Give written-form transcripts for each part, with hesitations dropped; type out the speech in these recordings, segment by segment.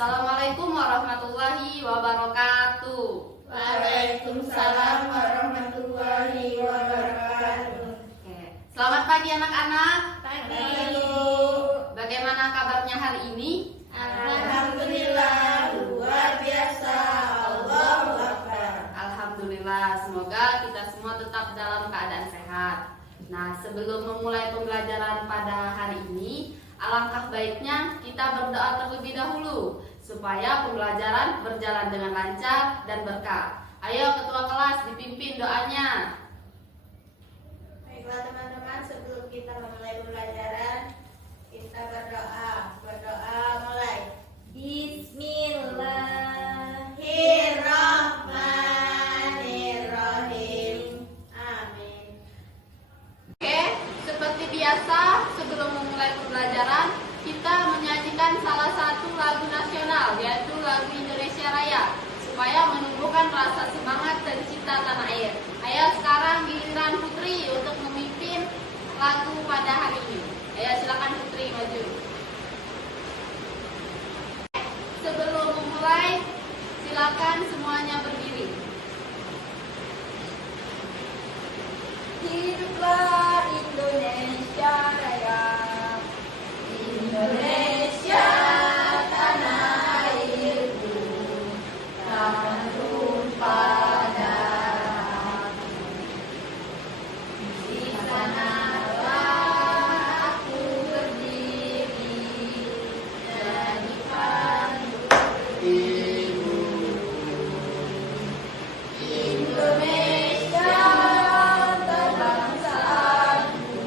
Assalamualaikum warahmatullahi wabarakatuh. Waalaikumsalam warahmatullahi wabarakatuh. Selamat pagi anak-anak. Pagi. Bagaimana kabarnya hari ini? Alhamdulillah, luar biasa. Allahu Akbar. Alhamdulillah, semoga kita semua tetap dalam keadaan sehat. Nah, sebelum memulai pembelajaran pada hari ini, alangkah baiknya kita berdoa terlebih dahulu supaya pembelajaran berjalan dengan lancar dan berkah. Ayo ketua kelas dipimpin doanya. Baiklah teman-teman, sebelum kita memulai pembelajaran, kita berdoa. Berdoa mulai. Bismillahirrahmanirrahim. Amin. Oke, seperti biasa sebelum memulai pembelajaran, kita menyanyikan salah satu lagu nasional, yaitu lagu Indonesia Raya, supaya menumbuhkan rasa semangat dan cinta tanah air. Ayo sekarang giliran Putri untuk memimpin lagu pada hari ini. Ayo silakan Putri maju. Sebelum memulai, silakan semuanya berdiri. Hiduplah Indonesia Raya. Indonesia tanah airku, tanah tumpah darahku. Di sanalah aku berdiri, jadi pandu ibu. Indonesia bangsaku,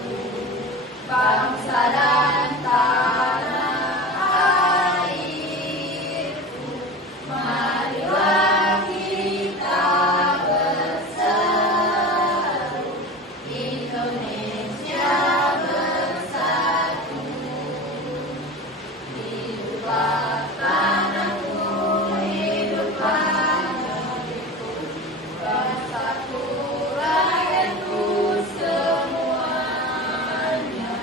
bangsa dan tanah airku. Marilah kita bersatu, Indonesia bersatu. Hiduplah tanahku, hiduplah negeriku, bangsaku, rakyatku semuanya.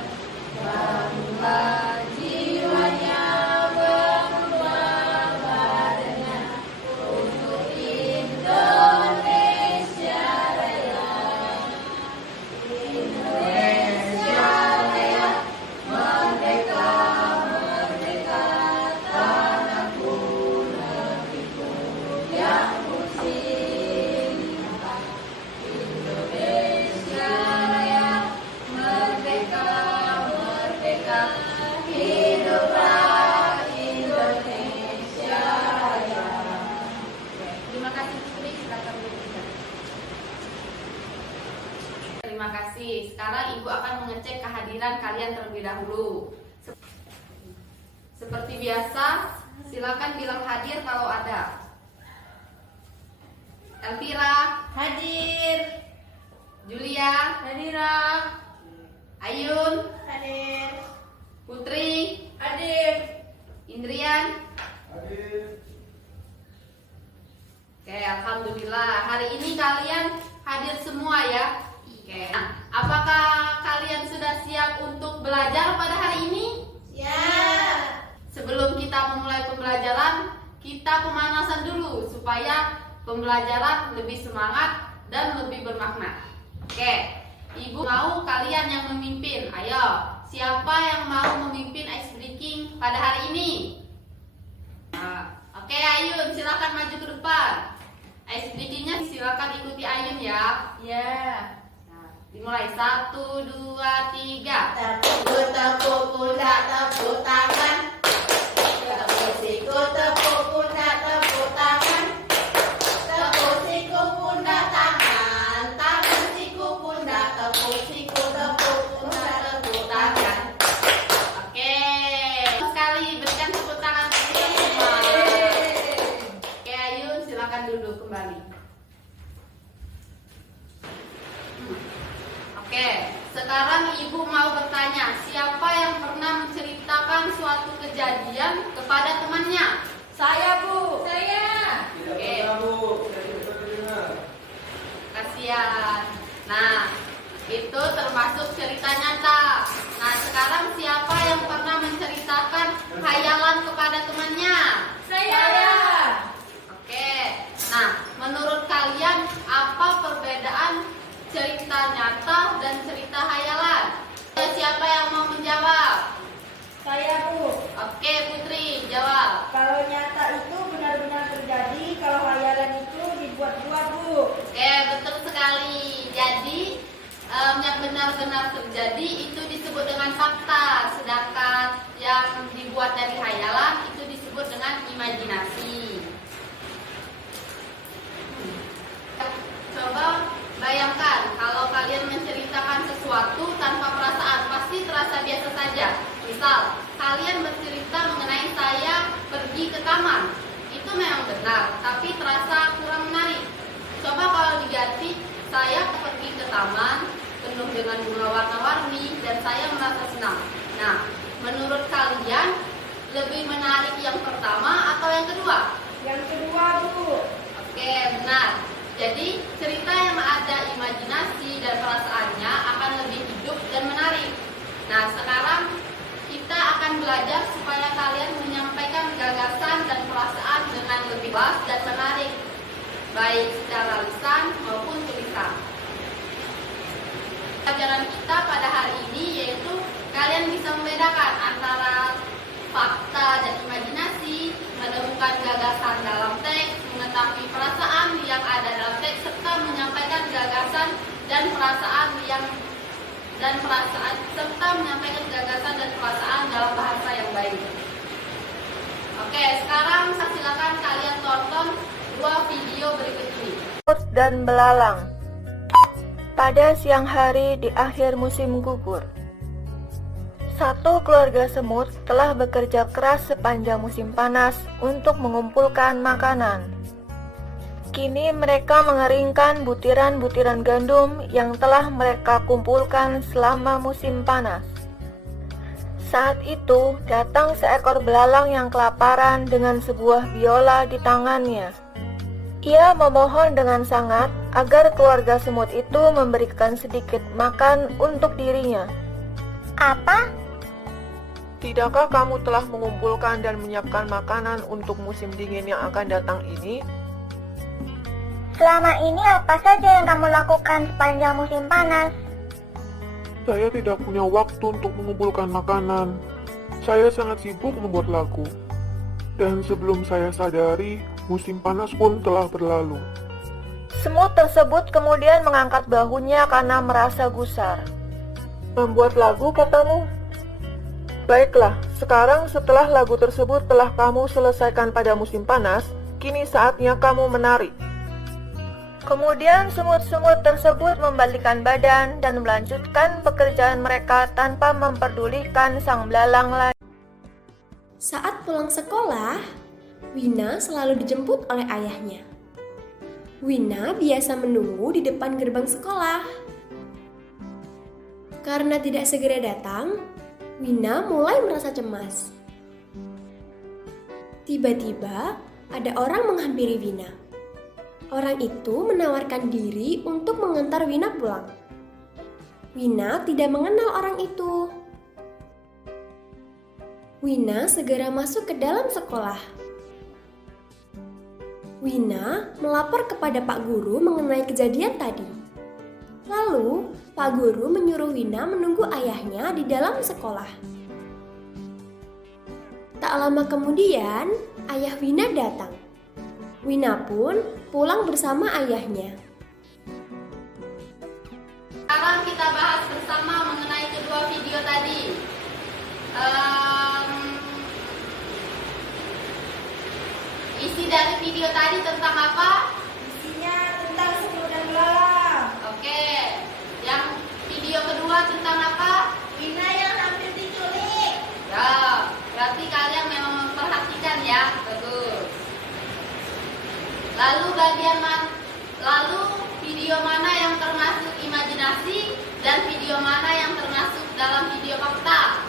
Bangunlah jiwanya, bangunlah badannya untuk Indonesia Raya. Indonesia Raya, merdeka, merdeka, tanahku, negeriku yang ku cinta. Indonesia Raya, merdeka, merdeka, hiduplah Indonesia Raya. Terima kasih Putri, silakan berbicara. Terima kasih. Sekarang Ibu akan mengecek kehadiran kalian terlebih dahulu. Seperti biasa, silakan bilang hadir kalau ada. Elvira, Hadir. Julia, Hadira. Ayun, Hadir. Putri, Hadir. Indrian. Oke, alhamdulillah. Hari ini kalian hadir semua ya. Oke. Nah, apakah kalian sudah siap untuk belajar pada hari ini? Siap. Sebelum kita memulai pembelajaran, kita pemanasan dulu supaya pembelajaran lebih semangat dan lebih bermakna. Oke, Ibu mau kalian yang memimpin. Ayo, siapa yang mau memimpin ice breaking pada hari ini? Oke, Ayun, silakan maju ke depan. Ice breakingnya silakan ikuti Ayun ya. Ya. Nah, dimulai 1, 2, 3. Tepuk tepuk pundak, tepuk tangan. Tepuk siku, tepuk pundak, tepuk tangan. Tepuk siku, pundak, tangan. Tangan siku, pundak, tepuk siku, tepuk pundak, tepuk tangan. Oke, sekali berikan tepuk tangan untuk kita semua. Oke, Ayun, silakan duduk kembali. Oke, sekarang Ibu mau bertanya, siapa yang pernah menceritakan suatu kejadian kepada temannya? Saya, Bu. Saya. Oke. Kasihan. Nah, itu termasuk cerita nyata. Nah, sekarang siapa yang pernah menceritakan hayalan kepada temannya? benar-benar terjadi itu disebut dengan fakta, sedangkan yang dibuat dari hayalan itu disebut dengan imajinasi. Coba bayangkan kalau kalian menceritakan sesuatu tanpa perasaan, pasti terasa biasa saja. Misal, kalian bercerita mengenai saya pergi ke taman. Itu memang benar, tapi terasa kurang menarik. Coba kalau diganti, saya pergi ke taman penuh dengan bunga warna-warni dan saya merasa senang. Nah, menurut kalian lebih menarik yang pertama atau yang kedua? Yang kedua, Bu. Oke, benar. Jadi, cerita yang ada imajinasi dan perasaannya akan lebih hidup dan menarik. Nah, sekarang kita akan belajar supaya kalian menyampaikan gagasan dan perasaan dengan lebih luas dan menarik, baik secara lisan maupun tulisan. Pelajaran kita pada hari ini yaitu kalian bisa membedakan antara fakta dan imajinasi, menemukan gagasan dalam teks, mengetahui perasaan yang ada dalam teks, serta menyampaikan gagasan dan perasaan dalam bahasa yang baik. Oke, sekarang silakan kalian tonton 2 video berikut ini. Dan belalang. Pada siang hari di akhir musim gugur, satu keluarga semut telah bekerja keras sepanjang musim panas untuk mengumpulkan makanan. Kini mereka mengeringkan butiran-butiran gandum yang telah mereka kumpulkan selama musim panas. Saat itu datang seekor belalang yang kelaparan dengan sebuah biola di tangannya. Ia memohon dengan sangat agar keluarga semut itu memberikan sedikit makan untuk dirinya. Apa? Tidakkah kamu telah mengumpulkan dan menyiapkan makanan untuk musim dingin yang akan datang ini? Selama ini apa saja yang kamu lakukan sepanjang musim panas? Saya tidak punya waktu untuk mengumpulkan makanan. Saya sangat sibuk membuat lagu. Dan sebelum saya sadari, musim panas pun telah berlalu. Semut tersebut kemudian mengangkat bahunya karena merasa gusar. Membuat lagu, katamu? Baiklah, sekarang setelah lagu tersebut telah kamu selesaikan pada musim panas, kini saatnya kamu menari. Kemudian semut-semut tersebut membalikkan badan dan melanjutkan pekerjaan mereka tanpa memperdulikan sang belalang lagi. Saat pulang sekolah, Wina selalu dijemput oleh ayahnya. Wina biasa menunggu di depan gerbang sekolah. Karena tidak segera datang, Wina mulai merasa cemas. Tiba-tiba, ada orang menghampiri Wina. Orang itu menawarkan diri untuk mengantar Wina pulang. Wina tidak mengenal orang itu. Wina segera masuk ke dalam sekolah. Wina melapor kepada Pak Guru mengenai kejadian tadi. Lalu, Pak Guru menyuruh Wina menunggu ayahnya di dalam sekolah. Tak lama kemudian, ayah Wina datang. Wina pun pulang bersama ayahnya. Sekarang kita bahas bersama mengenai kedua video tadi. Isi dari video tadi tentang apa? Isinya tentang semut dan belalang. Oke. Yang video kedua tentang apa? Wina yang hampir diculik. Ya, berarti kalian memang memperhatikan ya. Bagus. Lalu video mana yang termasuk imajinasi dan video mana yang termasuk dalam video fakta?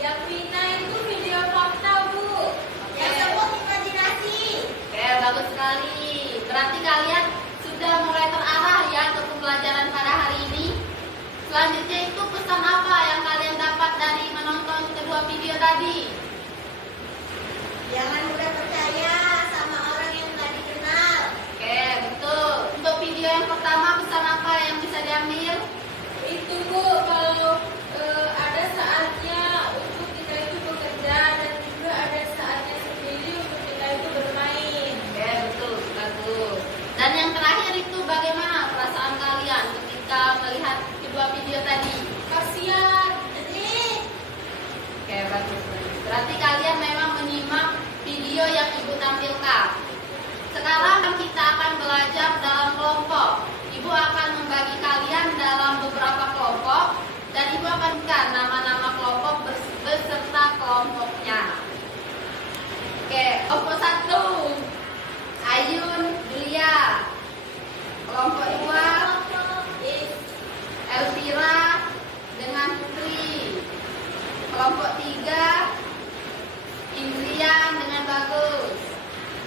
Yang Wina itu video fakta, Bu. Yang semut imajinasi. Oke, bagus sekali. Berarti kalian sudah mulai terarah ya untuk pembelajaran pada hari ini. Selanjutnya itu pesan apa yang kalian dapat dari menonton kedua video tadi? Jangan mudah percaya sama orang yang tak dikenal. Oke, betul. Untuk video yang pertama, pesan apa yang bisa diambil? Itu, Bu, kalau ada saatnya Sekarang kita akan belajar dalam kelompok. Ibu akan membagi kalian dalam beberapa kelompok dan Ibu akan berikan nama-nama kelompok beserta kelompoknya. Oke, kelompok 1, Ayun, Julia. Kelompok 2, Elvira dengan Putri. Kelompok 3, Indrian dengan Bagus.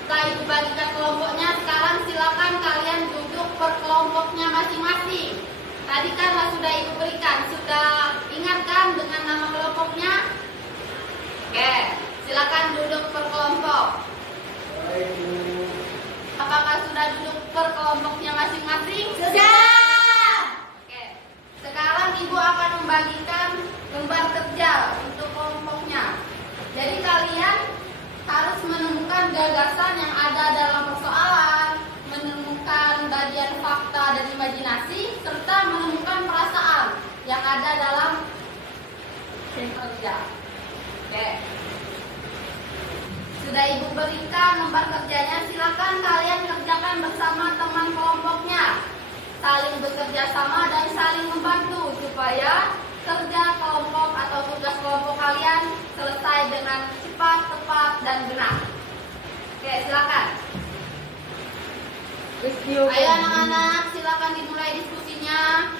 Setelah Ibu bagikan kelompoknya, sekarang silakan kalian duduk per kelompoknya masing-masing. Tadi kan sudah Ibu berikan, sudah ingat kan dengan nama kelompoknya? Oke, silakan duduk per kelompok. Apakah sudah duduk per kelompoknya masing-masing? Sudah. Oke, sekarang Ibu akan membagikan lembar kerja untuk kelompoknya. Jadi kalian harus menemukan gagasan yang ada dalam persoalan, menemukan bagian fakta dan imajinasi, serta menemukan perasaan yang ada dalam kerja. Oke. Sudah Ibu berikan lembar kerjanya, silakan kalian kerjakan bersama teman kelompoknya. Saling bekerja sama dan saling membantu supaya kerja kelompok atau tugas kelompok kalian selesai dengan cepat, tepat, dan benar. Oke, silakan. Ayo anak-anak, silakan dimulai diskusinya.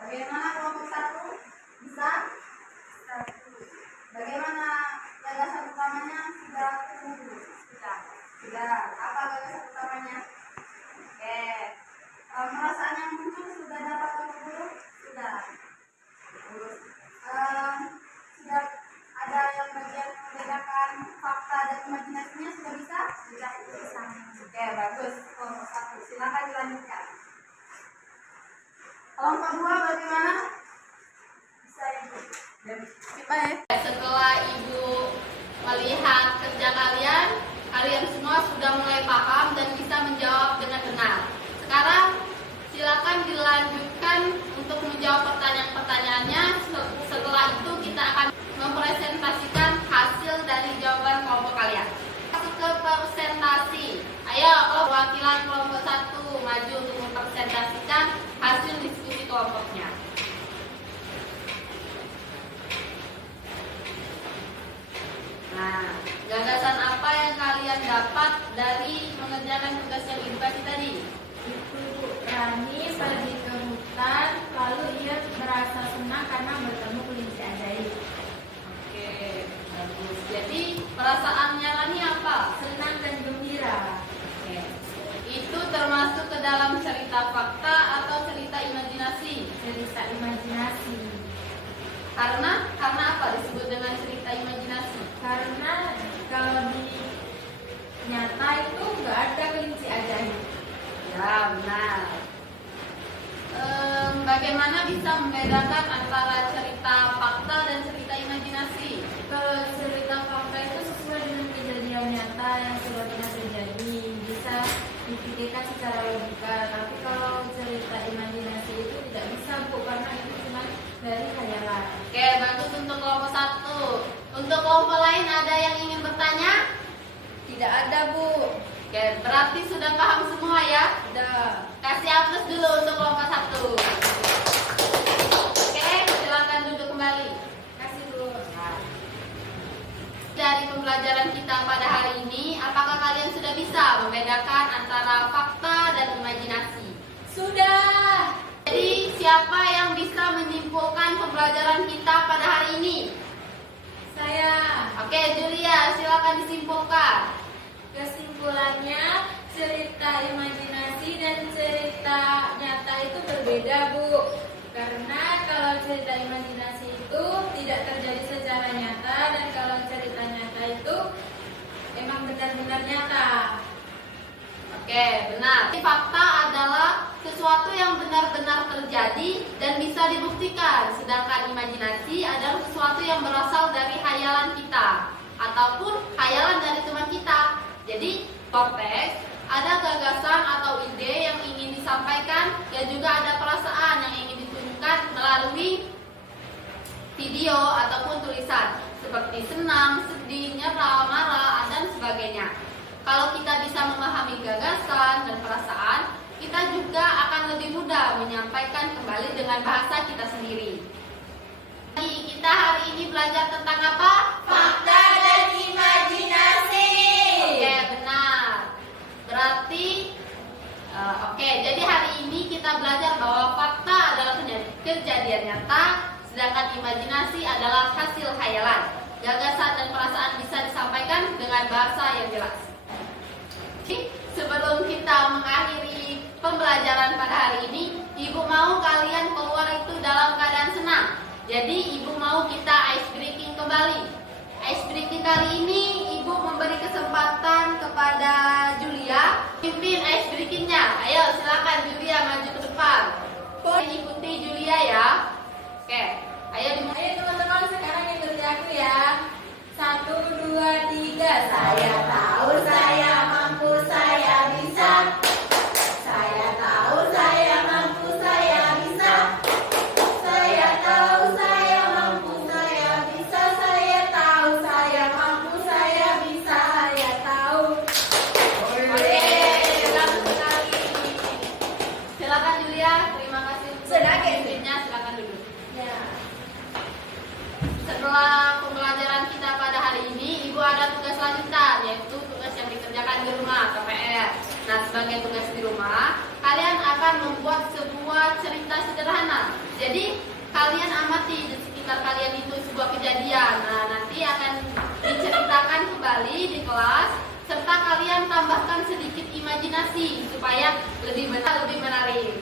Bagaimana kelompok 1? Bisa? Bagaimana gagasan utamanya? Sudah? Sudah. Apa gagasan utamanya? Oke. Perasaan yang muncul sudah dapat kamu belum? Sudah. Sudah ada yang bagian membedakan fakta dan imajinasinya sudah bisa? Sudah bisa. Oke, bagus. Kelompok 1, silakan dilanjutkan. Kelompok 2 bagaimana? Bisa Ibu. Setelah Ibu melihat kerja kalian, kalian semua sudah mulai paham dan bisa menjawab dengan benar. Sekarang silakan dilanjutkan untuk menjawab pertanyaan-pertanyaannya. Setelah itu kita akan mempresentasikan hasil dari jawaban kelompok kalian. Masuk ke presentasi. Ayo perwakilan kelompok 1 maju untuk mempresentasikan hasil diskusi kelompoknya. Nah, gagasan apa yang kalian dapat dari mengerjakan tugas yang Ibu kasih tadi? Itu Rani pergi ke hutan, lalu ia merasa senang karena bertemu kelinci ajaib. Oke, bagus. Jadi perasaannya Rani apa? Senang dan gembira. Oke. Itu termasuk ke dalam cerita fakta atau cerita imajinasi? Cerita imajinasi. Karena apa disebut dengan cerita imajinasi? Karena kalau di nyata itu nggak ada kelinci ajaib. Ya, benar. Bagaimana bisa membedakan antara cerita fakta dan cerita imajinasi? Kalau cerita fakta itu sesuai dengan kejadian nyata yang sudah pernah terjadi, bisa dipikirkan secara logika. Tapi kalau cerita imajinasi itu tidak bisa, Bu, karena itu cuma dari khayalan. Oke, bagus untuk kelompok 1. Untuk kelompok lain ada yang ingin bertanya? Tidak ada, Bu. Oke, berarti sudah paham semua ya? Sudah. Kasih aplaus dulu untuk kelompok 1. Oke, silakan duduk kembali. Kasih, Bu. Dari pembelajaran kita pada hari ini, apakah kalian sudah bisa membedakan antara fakta dan imajinasi? Sudah. Jadi, siapa yang bisa menyimpulkan pembelajaran kita pada hari ini? Saya. Oke, Julia, silakan disimpulkan. Kesimpulannya, cerita imajinasi dan cerita nyata itu berbeda, Bu. Karena kalau cerita imajinasi itu tidak terjadi secara nyata, dan kalau cerita nyata itu emang benar-benar nyata. Oke, benar. Fakta adalah sesuatu yang benar-benar terjadi dan bisa dibuktikan. Sedangkan imajinasi adalah sesuatu yang berasal dari khayalan kita ataupun khayalan dari teman kita. Jadi, konteks ada gagasan atau ide yang ingin disampaikan dan juga ada perasaan yang ingin ditunjukkan melalui video ataupun tulisan. seperti senang, sedih, nyerah, marah, dan sebagainya. Kalau kita bisa memahami gagasan dan perasaan, kita juga akan lebih mudah menyampaikan kembali dengan bahasa kita sendiri. Jadi, kita hari ini belajar tentang apa? Fakta dan imajinasi. Oke, benar. Berarti, jadi hari ini kita belajar bahwa fakta adalah kejadian nyata, sedangkan imajinasi adalah hasil khayalan. Gagasan dan perasaan bisa disampaikan dengan bahasa yang jelas. Sebelum kita mengakhiri pembelajaran pada hari ini, Ibu mau kalian keluar itu dalam keadaan senang. Jadi Ibu mau kita ice breaking kembali. Ice breaking kali ini Ibu memberi kesempatan kepada Julia pimpin ice breakingnya. Ayo silakan Julia maju ke depan. Ikuti Julia ya. Oke, ayo dimulai. Ayo teman-teman, sekarang ikuti aku ya. 1, 2, 3. Saya tahu saya mampu, saya bisa. Saya tahu saya mampu, saya bisa. Saya tahu saya mampu, saya bisa. Saya tahu saya mampu, saya bisa. Saya tahu. Oke, bagus sekali. Silakan Julia, terima kasih untuk pimpinnya. Silakan duduk. Ya. Setelah pembelajaran kita pada hari ini, Ibu ada tugas lanjutan, yaitu tugas yang dikerjakan di rumah, KPR. Nah, sebagai tugas di rumah, kalian akan membuat sebuah cerita sederhana. Jadi, kalian amati di sekitar kalian itu sebuah kejadian. Nah, nanti akan diceritakan kembali di kelas, serta kalian tambahkan sedikit imajinasi supaya lebih menarik.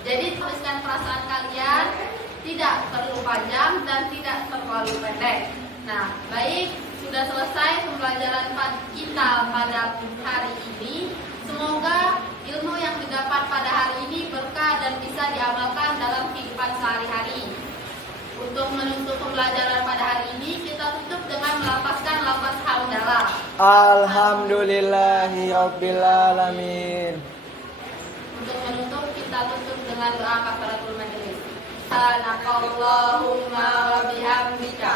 Jadi tuliskan perasaan kalian, tidak perlu panjang dan tidak terlalu pendek. Nah, baik, sudah selesai pembelajaran kita pada hari ini. Semoga ilmu yang didapat pada hari ini berkah dan bisa diamalkan dalam kehidupan sehari-hari. Untuk menutup pembelajaran pada hari ini, kita tutup dengan melafazkan lafaz hamdalah. Alhamdulillahirabbil-alamin. Untuk menutup, kita tutup dengan doa kafaratul majelis. Subhanakallahumma wa bihamdika